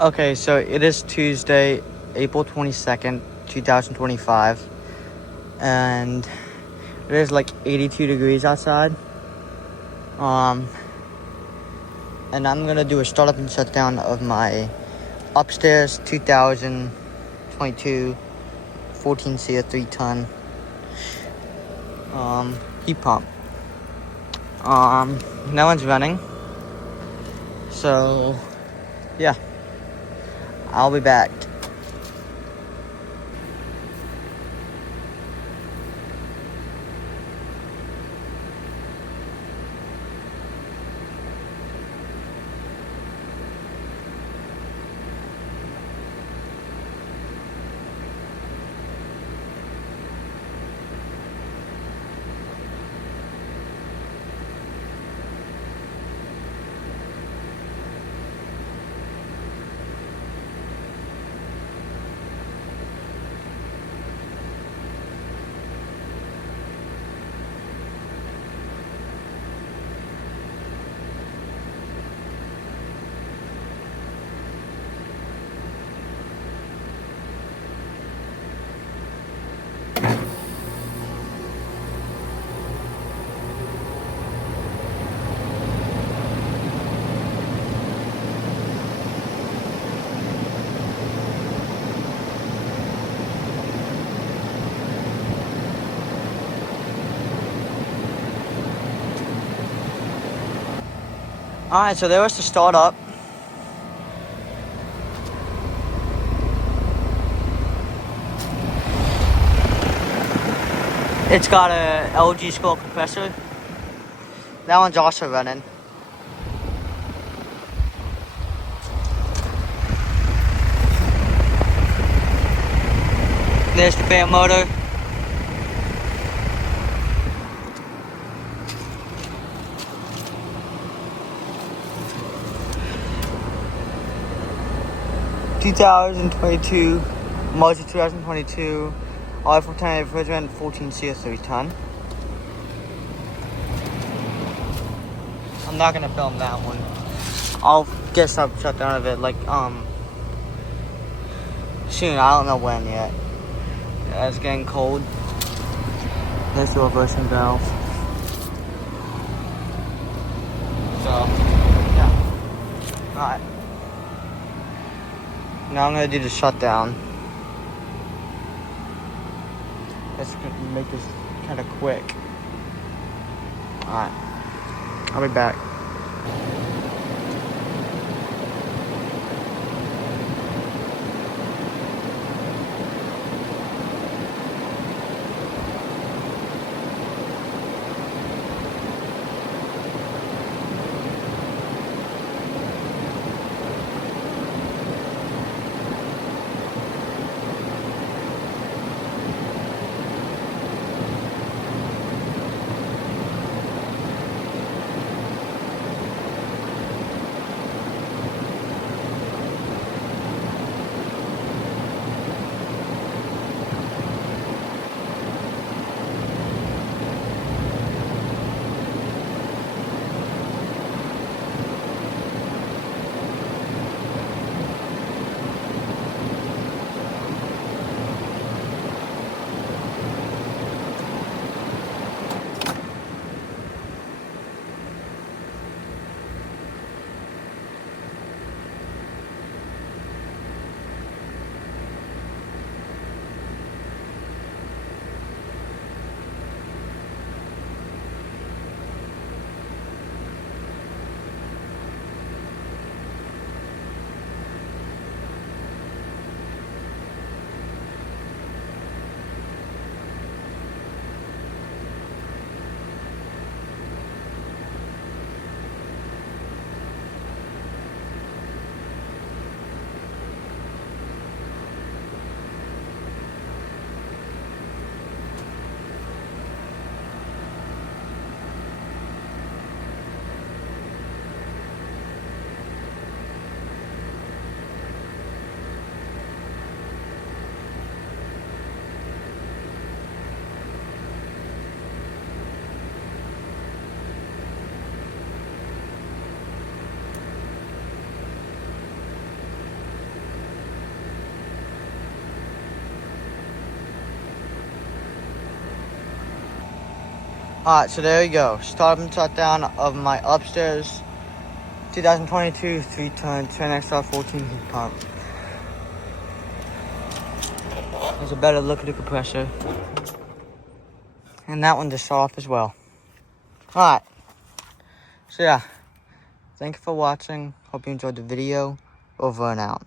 Okay, so it is Tuesday, April 22nd, 2025, and it is like 82 degrees outside. And I'm gonna do a startup and shutdown of my upstairs 2022 14 3-ton heat pump. No one's running, so yeah, I'll be back. Alright, so there was the startup. It's got a LG scroll compressor. That one's also running. There's the fan motor. March 2022, iPhone 10 refrigerant, 14 CO3 ton. I'm not gonna film that one. I'll get some shut down of it like soon. I don't know when yet. Yeah, it's getting cold. There's the reversing valve. So yeah. Alright. Now I'm gonna do the shutdown. Let's make this kind of quick. Alright. I'll be back. Alright, so there you go. Start and shutdown of my upstairs 2022 3-ton Trane XR 14 heat pump. There's a better look at the compressor. And that one just shut off as well. Alright. So yeah. Thank you for watching. Hope you enjoyed the video. Over and out.